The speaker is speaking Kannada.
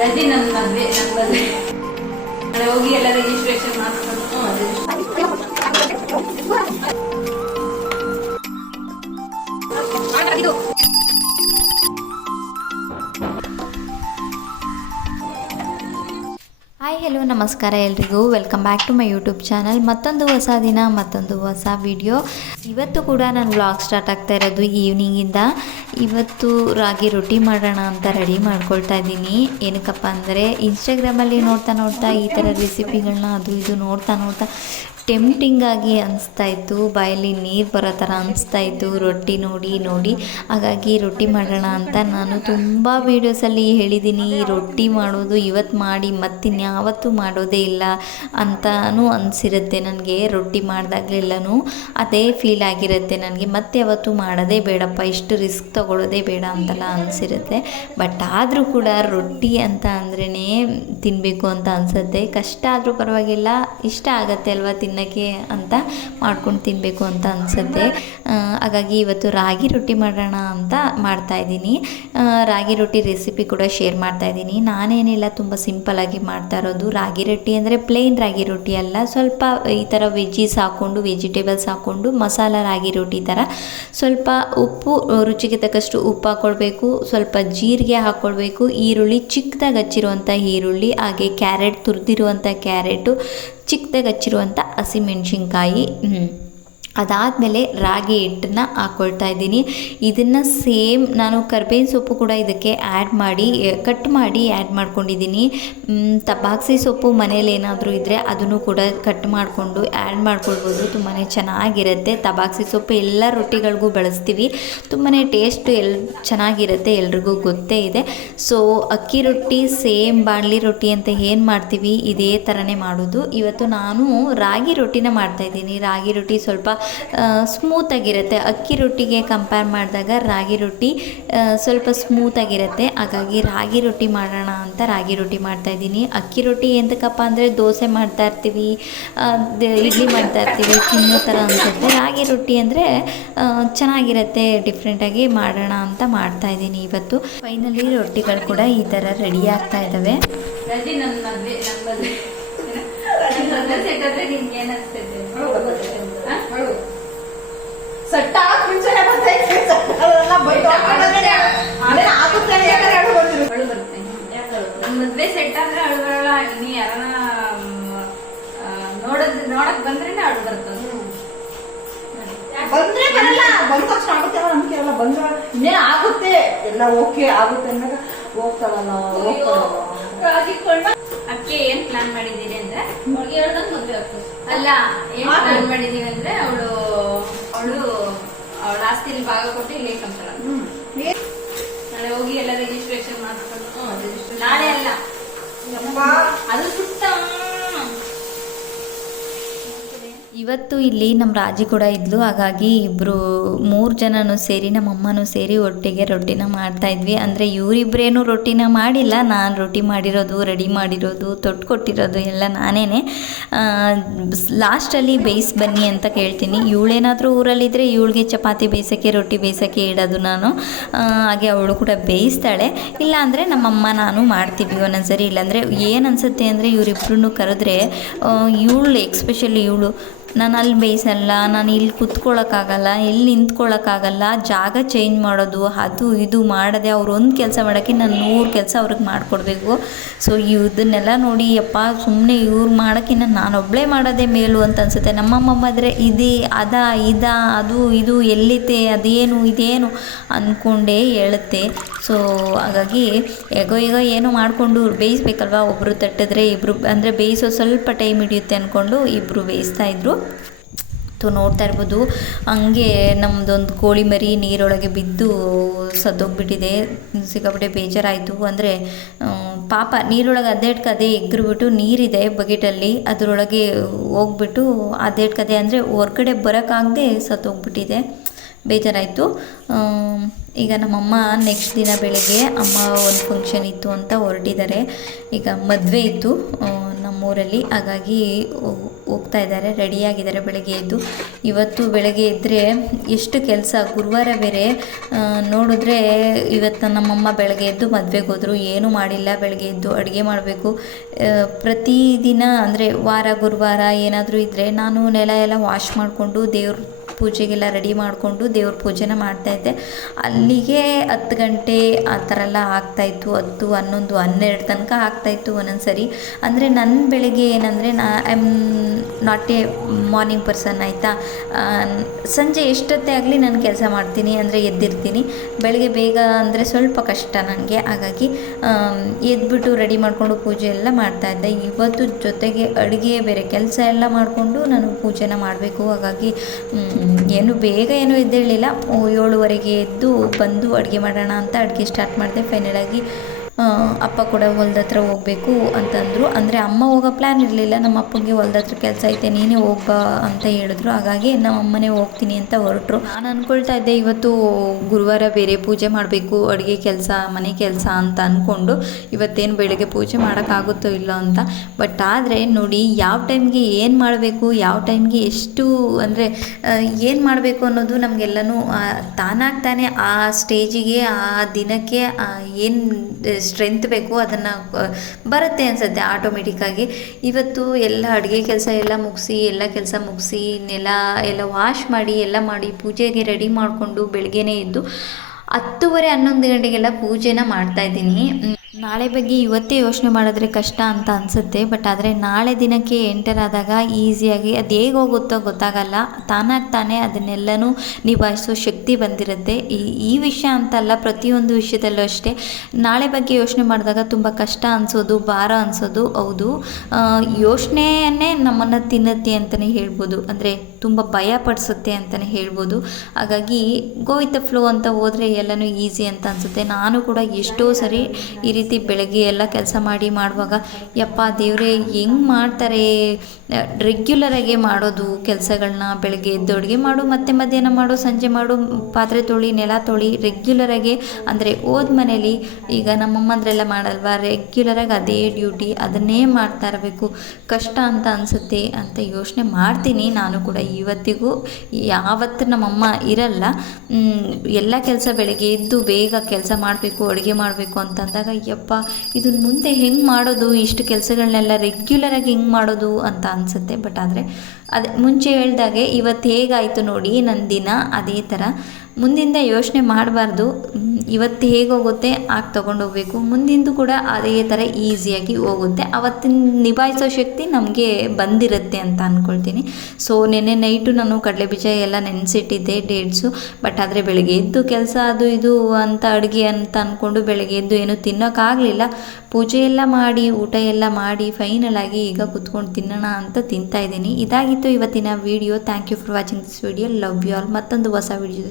ರಜೆ ನನ್ನ ಮದುವೆ ನನ್ನ ಮದುವೆ ಹೋಗಿ ಎಲ್ಲ ರಿಜಿಸ್ಟ್ರೇಷನ್ ಮಾಡ್ಕೊಂಡು ಹಾಯ್ ಹೆಲೋ ನಮಸ್ಕಾರ ಎಲ್ರಿಗೂ. Welcome back to my YouTube channel ಮತ್ತೊಂದು ಹೊಸ ದಿನ, ಮತ್ತೊಂದು ಹೊಸ ವಿಡಿಯೋ ಇವತ್ತು ಕೂಡ ನಾನು ವ್ಲಾಗ್ ಸ್ಟಾರ್ಟ್ ಆಗ್ತಾ ಇರೋದು ಈವ್ನಿಂಗಿಂದ ಇವತ್ತು ರಾಗಿ ರೊಟ್ಟಿ ಮಾಡೋಣ ಅಂತ ರೆಡಿ ಮಾಡ್ಕೊಳ್ತಾ ಇದ್ದೀನಿ. ಏನಕ್ಕಪ್ಪ ಅಂದರೆ ಇನ್ಸ್ಟಾಗ್ರಾಮಲ್ಲಿ ನೋಡ್ತಾ ನೋಡ್ತಾ ಈ ಥರ ರೆಸಿಪಿಗಳನ್ನ ಅದು ಇದು ನೋಡ್ತಾ ನೋಡ್ತಾ ಟೆಂಪ್ಟಿಂಗ್ ಆಗಿ ಅನಿಸ್ತಾ ಇತ್ತು, ಬಾಯಲ್ಲಿ ನೀರು ಬರೋ ಥರ ಅನಿಸ್ತಾ ಇತ್ತು, ರೊಟ್ಟಿ ನೋಡಿ ನೋಡಿ. ಹಾಗಾಗಿ ರೊಟ್ಟಿ ಮಾಡೋಣ ಅಂತ ನಾನು ತುಂಬ ವೀಡಿಯೋಸಲ್ಲಿ ಹೇಳಿದ್ದೀನಿ ರೊಟ್ಟಿ ಮಾಡೋದು ಇವತ್ತು ಮಾಡಿ ಮತ್ತಿನ್ಯಾವತ್ತೂ ಮಾಡೋದೇ ಇಲ್ಲ ಅಂತಲೂ ಅನಿಸಿರುತ್ತೆ ನನಗೆ. ರೊಟ್ಟಿ ಮಾಡಿದಾಗಲೆಲ್ಲನೂ ಅದೇ ಫೀಲ್ ಆಗಿರುತ್ತೆ ನನಗೆ. ಮತ್ತೆ ಯಾವತ್ತೂ ಮಾಡೋದೇ ಬೇಡಪ್ಪ, ಇಷ್ಟು ರಿಸ್ಕ್ ತೊಗೊಳ್ಳೋದೇ ಬೇಡ ಅಂತೆಲ್ಲ ಅನಿಸಿರುತ್ತೆ. ಬಟ್ ಆದರೂ ಕೂಡ ರೊಟ್ಟಿ ಅಂತ ಅಂದ್ರೇ ತಿನ್ನಬೇಕು ಅಂತ ಅನಿಸುತ್ತೆ. ಕಷ್ಟ ಆದರೂ ಪರವಾಗಿಲ್ಲ, ಇಷ್ಟ ಆಗತ್ತೆ ಅಲ್ವಾ ತಿನ್ನೋಕ್ಕೆ ಅಂತ ಮಾಡ್ಕೊಂಡು ತಿನ್ನಬೇಕು ಅಂತ ಅನಿಸುತ್ತೆ. ಹಾಗಾಗಿ ಇವತ್ತು ರಾಗಿ ರೊಟ್ಟಿ ಮಾಡೋಣ ಅಂತ ಮಾಡ್ತಾ ಇದ್ದೀನಿ. ರಾಗಿ ರೊಟ್ಟಿ ರೆಸಿಪಿ ಕೂಡ ಶೇರ್ ಮಾಡ್ತಾ ಇದ್ದೀನಿ. ನಾನೇನಿಲ್ಲ, ತುಂಬ ಸಿಂಪಲಾಗಿ ಮಾಡ್ತಾ ಇರೋದು. ರಾಗಿ ರೊಟ್ಟಿ ಅಂದರೆ ಪ್ಲೇನ್ ರಾಗಿ ರೊಟ್ಟಿ ಅಲ್ಲ, ಸ್ವಲ್ಪ ಈ ಥರ ವೆಜ್ಜೀಸ್ ಹಾಕ್ಕೊಂಡು ವೆಜಿಟೇಬಲ್ಸ್ ಹಾಕ್ಕೊಂಡು ಮಸಾಲ ರಾಗಿ ರೊಟ್ಟಿ ಥರ ಸ್ವಲ್ಪ ಉಪ್ಪು, ರುಚಿಗೆ ತಕ್ಕಷ್ಟು ಉಪ್ಪು ಹಾಕ್ಕೊಳ್ಬೇಕು ಸ್ವಲ್ಪ ಜೀರಿಗೆ ಹಾಕ್ಕೊಳ್ಬೇಕು ಈರುಳ್ಳಿ ಚಿಕ್ಕದಾಗಿ ಹಚ್ಚಿರುವಂಥ ಈರುಳ್ಳಿ, ಹಾಗೆ ಕ್ಯಾರೆಟ್ ತುರಿದಿರುವಂಥ ಕ್ಯಾರೆಟು, ಚಿಕ್ಕದಾಗಿ ಹಚ್ಚಿರುವಂಥ ಹಸಿಮೆಣ್ಸಿನ್ಕಾಯಿ ಅದಾದಮೇಲೆ ರಾಗಿ ಹಿಟ್ಟನ್ನ ಹಾಕ್ಕೊಳ್ತಾ ಇದ್ದೀನಿ. ಇದನ್ನು ಸೇಮ್ ನಾನು ಕರ್ಬೇವಿನ ಸೊಪ್ಪು ಕೂಡ ಇದಕ್ಕೆ ಆ್ಯಡ್ ಮಾಡಿ ಕಟ್ ಮಾಡಿ ಆ್ಯಡ್ ಮಾಡ್ಕೊಂಡಿದ್ದೀನಿ. ತಪಾಕ್ಸಿ ಸೊಪ್ಪು ಮನೇಲಿ ಏನಾದರೂ ಇದ್ದರೆ ಅದನ್ನು ಕೂಡ ಕಟ್ ಮಾಡಿಕೊಂಡು ಆ್ಯಡ್ ಮಾಡ್ಕೊಳ್ಬೋದು. ತುಂಬಾ ಚೆನ್ನಾಗಿರುತ್ತೆ. ತಪಾಕ್ಸಿ ಸೊಪ್ಪು ಎಲ್ಲ ರೊಟ್ಟಿಗಳಿಗೂ ಬಳಸ್ತೀವಿ. ತುಂಬಾ ಟೇಸ್ಟ್ ಎಲ್, ಚೆನ್ನಾಗಿರುತ್ತೆ, ಎಲ್ರಿಗೂ ಗೊತ್ತೇ ಇದೆ. ಸೊ ಅಕ್ಕಿ ರೊಟ್ಟಿ ಸೇಮ್ ಬಾಣಲಿ ರೊಟ್ಟಿ ಅಂತ ಏನು ಮಾಡ್ತೀವಿ? ಇದೇ ಥರನೇ ಮಾಡೋದು. ಇವತ್ತು ನಾನು ರಾಗಿ ರೊಟ್ಟಿನ ಮಾಡ್ತಾಯಿದ್ದೀನಿ ರಾಗಿ ರೊಟ್ಟಿ ಸ್ವಲ್ಪ ಸ್ಮೂತಾಗಿರುತ್ತೆ ಅಕ್ಕಿ ರೊಟ್ಟಿಗೆ ಕಂಪೇರ್ ಮಾಡಿದಾಗ ರಾಗಿ ರೊಟ್ಟಿ ಸ್ವಲ್ಪ ಸ್ಮೂತಾಗಿರುತ್ತೆ ಹಾಗಾಗಿ ರಾಗಿ ರೊಟ್ಟಿ ಮಾಡೋಣ ಅಂತ ರಾಗಿ ರೊಟ್ಟಿ ಮಾಡ್ತಾ ಇದ್ದೀನಿ. ಅಕ್ಕಿ ರೊಟ್ಟಿ ಎಂತಕ್ಕಪ್ಪ ಅಂದರೆ ದೋಸೆ ಮಾಡ್ತಾ ಇರ್ತೀವಿ ಇಡ್ಲಿ ಮಾಡ್ತಾ ಇರ್ತೀವಿ, ತಿನ್ನೋ ಥರ ಅನಿಸುತ್ತೆ. ರಾಗಿ ರೊಟ್ಟಿ ಅಂದರೆ ಚೆನ್ನಾಗಿರುತ್ತೆ ಡಿಫ್ರೆಂಟಾಗಿ ಮಾಡೋಣ ಅಂತ ಮಾಡ್ತಾ ಇದ್ದೀನಿ ಇವತ್ತು. ಫೈನಲಿ ರೊಟ್ಟಿಗಳು ಕೂಡ ಈ ಥರ ರೆಡಿ ಆಗ್ತಾ ಇದ್ದಾವೆ. ನನ್ನ ನನ್ನ ಮದುವೆ ನನ್ನ ಮದುವೆ ಸೆಟ್ ಆದ್ರೆ ನಿಮ್ಗೆ ಏನ್ ಅನ್ಸ್ತೈತೆ ಹಾ? ಸಟ್ಟ ಮುಂಚೆನೆ ಬರ್ತೈತೆ ಅದೆಲ್ಲ ಬೈಟ್ ಆಮೇಲೆ ಆಗುತ್ತೆ ಯಾಕಂದ್ರೆ ಎರಡು ಬಂದಿರು ಅಳು ಬರುತ್ತೆ ನನ್ನ ಆದ್ರೆ ಅಳು ಬರಲ್ಲ ನೀ ಯಾರನ್ನ ನೋಡದ್ ನೋಡಕ್ ಬಂದ್ರೇನೆ ಅಳು ಬರ್ತದೆ ಬಂದ್ರೆ ಬರಲ್ಲ. ಬಂದ ತಕ್ಷಣ ಆಗುತ್ತೆ ಅನ್ನೋ ನಂಬಿಕೆ ಎಲ್ಲ ಬಂದ್ರೆ ಇನ್ನೇ ಆಗುತ್ತೆ? ಎಲ್ಲ ಓಕೆ ಆಗುತ್ತೆ ಅಂದಾಗ ಹೋಗ್ತಾವಲ್ಲ ಹೋಗ್ತಾವಲ್ಲ ಅಕ್ಕಿ ಏನ್ ಪ್ಲಾನ್ ಮಾಡಿದೀರಿ ಅಂದ್ರೆ? ಅವ್ಳಿಗೆ ಹೇಳ್ದಂಗ್ ಮದ್ವೆ ಆಗ್ತದೆ. ಅಲ್ಲ ಏನ್ ಪ್ಲಾನ್ ಮಾಡಿದೀವಿ ಅಂದ್ರೆ ಅವಳು ಅವಳು ಅವಳ ಆಸ್ತಿಲಿ ಭಾಗ ಕೊಟ್ಟು ಇಲ್ಲೇ ಹ್ಮ್. ನಾಳೆ ಹೋಗಿ ಎಲ್ಲ ರಿಜಿಸ್ಟ್ರೇಷನ್ ಮಾಡ್ಕೊಂಡು ನಾಳೆ ಅಲ್ಲ. ಯಪ್ಪ. ಅದು ಇವತ್ತು ಇಲ್ಲಿ ನಮ್ಮ ರಾಜಿ ಕೂಡ ಇದ್ಲು. ಹಾಗಾಗಿ ಇಬ್ಬರು ಮೂರು ಜನನೂ ಸೇರಿ, ನಮ್ಮ ಅಮ್ಮನೂ ಸೇರಿ ಒಟ್ಟಿಗೆ ರೊಟ್ಟಿನ ಮಾಡ್ತಾ ಇದ್ವಿ. ಅಂದರೆ ಇವರಿಬ್ಬರೇನು ರೊಟ್ಟಿನ ಮಾಡಿಲ್ಲ. ನಾನು ರೊಟ್ಟಿ ಮಾಡಿರೋದು, ರೆಡಿ ಮಾಡಿರೋದು ತೊಟ್ಟು ಕೊಟ್ಟಿರೋದು ಎಲ್ಲ ನಾನೇ ಲಾಸ್ಟಲ್ಲಿ ಬೇಯಿಸಿ ಬನ್ನಿ ಅಂತ ಕೇಳ್ತೀನಿ. ಇವಳೇನಾದರೂ ಊರಲ್ಲಿದ್ದರೆ ಇವಳಿಗೆ ಚಪಾತಿ ಬೇಯಿಸೋಕ್ಕೆ, ರೊಟ್ಟಿ ಬೇಯಿಸೋಕ್ಕೆ ಇಡೋದು ನಾನು. ಹಾಗೆ ಅವಳು ಕೂಡ ಬೇಯಿಸ್ತಾಳೆ. ಇಲ್ಲ ಅಂದರೆ ನಮ್ಮಮ್ಮ ನಾನು ಮಾಡ್ತೀವಿ ಒಂದೊಂದ್ಸರಿ. ಇಲ್ಲಾಂದರೆ ಏನು ಅನಿಸುತ್ತೆ ಅಂದರೆ ಇವರಿಬ್ರು ಕರೆದ್ರೆ ಇವಳು ಎಕ್ಸ್ಪೆಷಲಿ ಇವಳು ನಾನು ಅಲ್ಲಿ ಬೇಯಿಸಲ್ಲ ನಾನು ಇಲ್ಲಿ ಕುತ್ಕೊಳ್ಳೋಕ್ಕಾಗಲ್ಲ ಇಲ್ಲಿ ನಿಂತ್ಕೊಳ್ಳೋಕ್ಕಾಗಲ್ಲ, ಜಾಗ ಚೇಂಜ್ ಮಾಡೋದು, ಅದು ಇದು ಮಾಡದೆ ಅವ್ರು ಒಂದು ಕೆಲಸ ಮಾಡೋಕ್ಕೆ ನಾನು ನೂರು ಕೆಲಸ ಅವ್ರಿಗೆ ಮಾಡಿಕೊಡ್ಬೇಕು. ಸೊ ಇದನ್ನೆಲ್ಲ ನೋಡಿ ಅಪ್ಪ ಸುಮ್ಮನೆ ಇವ್ರು ಮಾಡೋಕ್ಕಿಂತ ನಾನೊಬ್ಬಳೇ ಮಾಡೋದೇ ಮೇಲು ಅಂತ ಅನಿಸುತ್ತೆ. ನಮ್ಮಮ್ಮದ್ರೆ ಇದೇ, ಅದ, ಇದ, ಅದು, ಇದು, ಎಲ್ಲಿತೆ, ಅದೇನು, ಇದೇನು ಅಂದ್ಕೊಂಡೇ ಹೇಳುತ್ತೆ. ಸೊ ಹಾಗಾಗಿ ಹೇಗೋ ಈಗ ಏನೋ ಮಾಡಿಕೊಂಡು ಬೇಯಿಸ್ಬೇಕಲ್ವ? ಒಬ್ಬರು ತಟ್ಟಿದ್ರೆ ಇಬ್ಬರು ಅಂದರೆ ಬೇಯಿಸೋ ಸ್ವಲ್ಪ ಟೈಮ್ ಹಿಡಿಯುತ್ತೆ ಅಂದ್ಕೊಂಡು ಇಬ್ಬರು ಬೇಯಿಸ್ತಾ ಇದ್ರು. ಸೊ ನೋಡ್ತಾ ಇರ್ಬೋದು. ಹಂಗೆ ನಮ್ಮದೊಂದು ಕೋಳಿ ಮರಿ ನೀರೊಳಗೆ ಬಿದ್ದು ಸತ್ತೋಗ್ಬಿಟ್ಟಿದೆ. ಸಿಕ್ಕಾಪಟ್ಟೆ ಬೇಜಾರಾಯಿತು. ಅಂದರೆ ಪಾಪ ನೀರೊಳಗೆ ಅದೇಟ್ಕದೆ ಕದೆ ಎಗ್ರಿಬಿಟ್ಟು ನೀರಿದೆ ಬಕೆಟಲ್ಲಿ. ಅದರೊಳಗೆ ಹೋಗ್ಬಿಟ್ಟು ಅದೇಟ್ಕದೆ ಕದೆ ಅಂದರೆ ಹೊರ್ಗಡೆ ಬರೋಕ್ಕಾಗದೆ ಸತ್ತೋಗ್ಬಿಟ್ಟಿದೆ. ಬೇಜಾರಾಯಿತು. ಈಗ ನಮ್ಮಮ್ಮ ನೆಕ್ಸ್ಟ್ ದಿನ ಬೆಳಗ್ಗೆ ಅಮ್ಮ ಒಂದು ಫಂಕ್ಷನ್ ಇತ್ತು ಅಂತ ಹೊರಟಿದ್ದಾರೆ. ಈಗ ಮದುವೆ ಇತ್ತು. ನಮ್ಮೂರಲ್ಲಿ ಹಾಗಾಗಿ ಹೋಗ್ತಾ ಇದ್ದಾರೆ, ರೆಡಿಯಾಗಿದ್ದಾರೆ ಬೆಳಗ್ಗೆ ಎದ್ದು. ಇವತ್ತು ಬೆಳಗ್ಗೆ ಇದ್ದರೆ ಎಷ್ಟು ಕೆಲಸ, ಗುರುವಾರ ಬೇರೆ ನೋಡಿದ್ರೆ ಇವತ್ತು ನಮ್ಮಮ್ಮ ಬೆಳಗ್ಗೆ ಎದ್ದು ಮದುವೆಗೆ ಹೋದರು. ಏನೂ ಮಾಡಿಲ್ಲ, ಬೆಳಗ್ಗೆ ಎದ್ದು ಅಡುಗೆ ಮಾಡಬೇಕು. ಪ್ರತಿದಿನ ಅಂದರೆ ವಾರ, ಗುರುವಾರ ಏನಾದರೂ ಇದ್ದರೆ ನಾನು ನೆಲ ಎಲ್ಲ ವಾಶ್ ಮಾಡಿಕೊಂಡು ದೇವ್ರ ಪೂಜೆಗೆಲ್ಲ ರೆಡಿ ಮಾಡಿಕೊಂಡು ದೇವ್ರ ಪೂಜೆನ ಮಾಡ್ತಾಯಿದ್ದೆ ಅಲ್ಲಿಗೆ ಹತ್ತು ಗಂಟೆ ಆ ಥರ ಎಲ್ಲ ಆಗ್ತಾಯಿತ್ತು ಹತ್ತು, ಹನ್ನೊಂದು, ಹನ್ನೆರಡು ತನಕ ಆಗ್ತಾಯಿತ್ತು ಒಂದೊಂದು ಸರಿ ಅಂದರೆ ನನ್ನ ಬೆಳಗ್ಗೆ ಏನಂದರೆ ನಾ I am not a morning person ಆಯಿತಾ ಸಂಜೆ ಎಷ್ಟೊತ್ತೇ ಆಗಲಿ ನಾನು ಕೆಲಸ ಮಾಡ್ತೀನಿ, ಅಂದರೆ ಎದ್ದಿರ್ತೀನಿ. ಬೆಳಗ್ಗೆ ಬೇಗ ಅಂದರೆ ಸ್ವಲ್ಪ ಕಷ್ಟ ನನಗೆ ಹಾಗಾಗಿ ಎದ್ಬಿಟ್ಟು ರೆಡಿ ಮಾಡಿಕೊಂಡು ಪೂಜೆ ಎಲ್ಲ ಮಾಡ್ತಾಯಿದ್ದೆ ಇವತ್ತು ಜೊತೆಗೆ ಅಡುಗೆ ಬೇರೆ ಕೆಲಸ ಎಲ್ಲ ಮಾಡಿಕೊಂಡು ನಾನು ಪೂಜೆನ ಮಾಡಬೇಕು. ಹಾಗಾಗಿ ಏನು ಬೇಗ ಏನು ಎದ್ದೇಳಲಿಲ್ಲ. ಏಳುವರೆಗೆ ಎದ್ದು ಬಂದು ಅಡುಗೆ ಮಾಡೋಣ ಅಂತ ಅಡುಗೆ ಸ್ಟಾರ್ಟ್ ಮಾಡಿದೆ. ಫೈನಲಾಗಿ ಅಪ್ಪ ಕೂಡ ಹೊಲ್ದ ಹತ್ರ ಹೋಗಬೇಕು ಅಂತಂದರು. ಅಂದರೆ ಅಮ್ಮ ಹೋಗೋ ಪ್ಲ್ಯಾನ್ ಇರಲಿಲ್ಲ. ನಮ್ಮ ಅಪ್ಪನಿಗೆ ಹೊಲ್ದ ಹತ್ರ ಕೆಲಸ ಐತೆ, ನೀನೇ ಹೋಗ್ಬಾ ಅಂತ ಹೇಳಿದ್ರು. ಹಾಗಾಗಿ ನಮ್ಮ ಅಮ್ಮನೇ ಹೋಗ್ತೀನಿ ಅಂತ ಹೊರಟರು. ನಾನು ಅಂದ್ಕೊಳ್ತಾ ಇದ್ದೆ, ಇವತ್ತು ಗುರುವಾರ ಬೇರೆ ಪೂಜೆ ಮಾಡಬೇಕು, ಅಡುಗೆ ಕೆಲಸ, ಮನೆ ಕೆಲಸ ಅಂತ ಅಂದ್ಕೊಂಡು ಇವತ್ತೇನು ಬೆಳಗ್ಗೆ ಪೂಜೆ ಮಾಡೋಕ್ಕಾಗುತ್ತೋ ಇಲ್ಲೋ ಅಂತ. ಬಟ್ ಆದರೆ ನೋಡಿ, ಯಾವ ಟೈಮ್ಗೆ ಏನು ಮಾಡಬೇಕು, ಯಾವ ಟೈಮ್ಗೆ ಎಷ್ಟು, ಅಂದರೆ ಏನು ಮಾಡಬೇಕು ಅನ್ನೋದು ನಮಗೆಲ್ಲನೂ ತಾನಾಗ್ತಾನೆ ಆ ಸ್ಟೇಜಿಗೆ, ಆ ದಿನಕ್ಕೆ ಏನು ಸ್ಟ್ರೆಂತ್ ಬೇಕು, ಅದನ್ನು ಬರುತ್ತೆ ಅನಿಸುತ್ತೆ ಆಟೋಮೆಟಿಕ್ಕಾಗಿ ಇವತ್ತು ಎಲ್ಲ ಅಡುಗೆ ಕೆಲಸ ಎಲ್ಲ ಮುಗಿಸಿ, ಎಲ್ಲ ಕೆಲಸ ಮುಗಿಸಿ, ನೆಲ ಎಲ್ಲ ವಾಶ್ ಮಾಡಿ, ಎಲ್ಲ ಮಾಡಿ ಪೂಜೆಗೆ ರೆಡಿ ಮಾಡಿಕೊಂಡು ಬೆಳಗ್ಗೆನೇ ಇದ್ದು ಹತ್ತುವರೆ ಹನ್ನೊಂದು ಗಂಟೆಗೆಲ್ಲ ಪೂಜೆನ ಮಾಡ್ತಾ ಇದ್ದೀನಿ. ನಾಳೆ ಬಗ್ಗೆ ಇವತ್ತೇ ಯೋಚನೆ ಮಾಡಿದ್ರೆ ಕಷ್ಟ ಅಂತ ಅನಿಸುತ್ತೆ ಬಟ್ ಆದರೆ ನಾಳೆ ದಿನಕ್ಕೆ ಎಂಟರ್ ಆದಾಗ ಈಸಿಯಾಗಿ ಅದು ಹೇಗೆ ಹೋಗುತ್ತೋ ಗೊತ್ತಾಗಲ್ಲ. ತಾನಾಗಿ ತಾನೇ ಅದನ್ನೆಲ್ಲನೂ ನಿಭಾಯಿಸೋ ಶಕ್ತಿ ಬಂದಿರುತ್ತೆ. ಈ ಈ ವಿಷಯ ಅಂತಲ್ಲ ಪ್ರತಿಯೊಂದು ವಿಷಯದಲ್ಲೂ ಅಷ್ಟೇ. ನಾಳೆ ಬಗ್ಗೆ ಯೋಚನೆ ಮಾಡಿದಾಗ ತುಂಬ ಕಷ್ಟ ಅನಿಸೋದು, ಭಾರ ಅನಿಸೋದು, ಹೌದು. ಯೋಚನೆಯೇ ನಮ್ಮನ್ನು ತಿನ್ನುತ್ತೆ ಅಂತಲೇ ಹೇಳ್ಬೋದು. ಅಂದರೆ ತುಂಬ ಭಯ ಪಡಿಸುತ್ತೆ ಅಂತಲೇ ಹೇಳ್ಬೋದು. ಹಾಗಾಗಿ ಗೋ ವಿತ್ ಫ್ಲೋ ಅಂತ ಹೋದರೆ ಎಲ್ಲನೂ ಈಸಿ ಅಂತ ಅನಿಸುತ್ತೆ. ನಾನು ಕೂಡ ಎಷ್ಟೋ ಸರಿ ಈ ರೀತಿ ಬೆಳಗ್ಗೆ ಎಲ್ಲ ಕೆಲಸ ಮಾಡಿ ಮಾಡುವಾಗ, ಯಪ್ಪ ದೇವರೇ, ಹೆಂಗೆ ಮಾಡ್ತಾರೆ? ರೆಗ್ಯುಲರಾಗೆ ಮಾಡೋದು ಕೆಲಸಗಳನ್ನ ಬೆಳಗ್ಗೆ ಎದ್ದು ಅಡುಗೆ ಮಾಡು, ಮತ್ತೆ ಮಧ್ಯಾಹ್ನ ಮಾಡು, ಸಂಜೆ ಮಾಡು, ಪಾತ್ರೆ ತೊಳಿ, ನೆಲ ತೊಳಿ ರೆಗ್ಯುಲರಾಗೆ ಅಂದರೆ ಹೋದ ಮನೇಲಿ ಈಗ ನಮ್ಮಮ್ಮಂದ್ರೆಲ್ಲ ಮಾಡಲ್ವಾ? ರೆಗ್ಯುಲರಾಗಿ ಅದೇ ಡ್ಯೂಟಿ ಅದನ್ನೇ ಮಾಡ್ತಾ ಇರಬೇಕು. ಕಷ್ಟ ಅಂತ ಅನಿಸುತ್ತೆ ಅಂತ ಯೋಚನೆ ಮಾಡ್ತೀನಿ. ನಾನು ಕೂಡ ಇವತ್ತಿಗೂ ಯಾವತ್ತು ನಮ್ಮಮ್ಮ ಇರಲ್ಲ. ಎಲ್ಲ ಕೆಲಸ ಬೆಳಗ್ಗೆ ಎದ್ದು ಬೇಗ ಕೆಲಸ ಮಾಡಬೇಕು, ಅಡುಗೆ ಮಾಡಬೇಕು ಅಂತಂದಾಗ ಯಪ್ಪ ಇದನ್ನ ಮುಂದೆ ಹೆಂಗೆ ಮಾಡೋದು? ಇಷ್ಟು ಕೆಲಸಗಳನ್ನೆಲ್ಲ ರೆಗ್ಯುಲರಾಗಿ ಹೆಂಗೆ ಮಾಡೋದು? ಅಂತ ಅನಿಸುತ್ತೆ. ಬಟ್ ಆದರೆ ಅದೇ ಮುಂಚೆ ಹೇಳಿದಾಗೆ ಇವತ್ತು ಹೇಗಾಯಿತು ನೋಡಿ ನನ್ನ ದಿನ ಅದೇ ಥರ. ಮುಂದಿಂದ ಯೋಚನೆ ಮಾಡಬಾರ್ದು. ಇವತ್ತು ಹೇಗೆ ಹೋಗುತ್ತೆ ಆಗ ತೊಗೊಂಡೋಗ್ಬೇಕು ಮುಂದಿಂದು ಕೂಡ ಅದೇ ಥರ ಈಸಿಯಾಗಿ ಹೋಗುತ್ತೆ. ಅವತ್ತಿನ ನಿಭಾಯಿಸೋ ಶಕ್ತಿ ನಮಗೆ ಬಂದಿರುತ್ತೆ ಅಂತ ಅಂದ್ಕೊಳ್ತೀನಿ ಸೊ ನೆನ್ನೆ ನೈಟು ನಾನು ಕಡಲೆ ಬೀಜ ಎಲ್ಲ ನೆನೆಸಿಟ್ಟಿದ್ದೆ ಡೇಟ್ಸು ಬಟ್ ಆದರೆ ಬೆಳಗ್ಗೆ ಎದ್ದು ಕೆಲಸ ಅದು ಇದು ಅಂತ ಅಡುಗೆ ಅಂತ ಅಂದ್ಕೊಂಡು ಬೆಳಗ್ಗೆ ಎದ್ದು ಏನೂ ತಿನ್ನೋಕ್ಕಾಗಲಿಲ್ಲ. ಪೂಜೆ ಎಲ್ಲ ಮಾಡಿ, ಊಟ ಎಲ್ಲ ಮಾಡಿ ಫೈನಲ್ ಆಗಿ ಈಗ ಕುತ್ಕೊಂಡು ತಿನ್ನೋಣ ಅಂತ ತಿಂತಾ ಇದ್ದೀನಿ. ಇದಾಗಿತ್ತು ಇವತ್ತಿನ video thank you for watching this video love you all ಮತ್ತೊಂದು ಹೊಸ ವಿಡಿಯೋ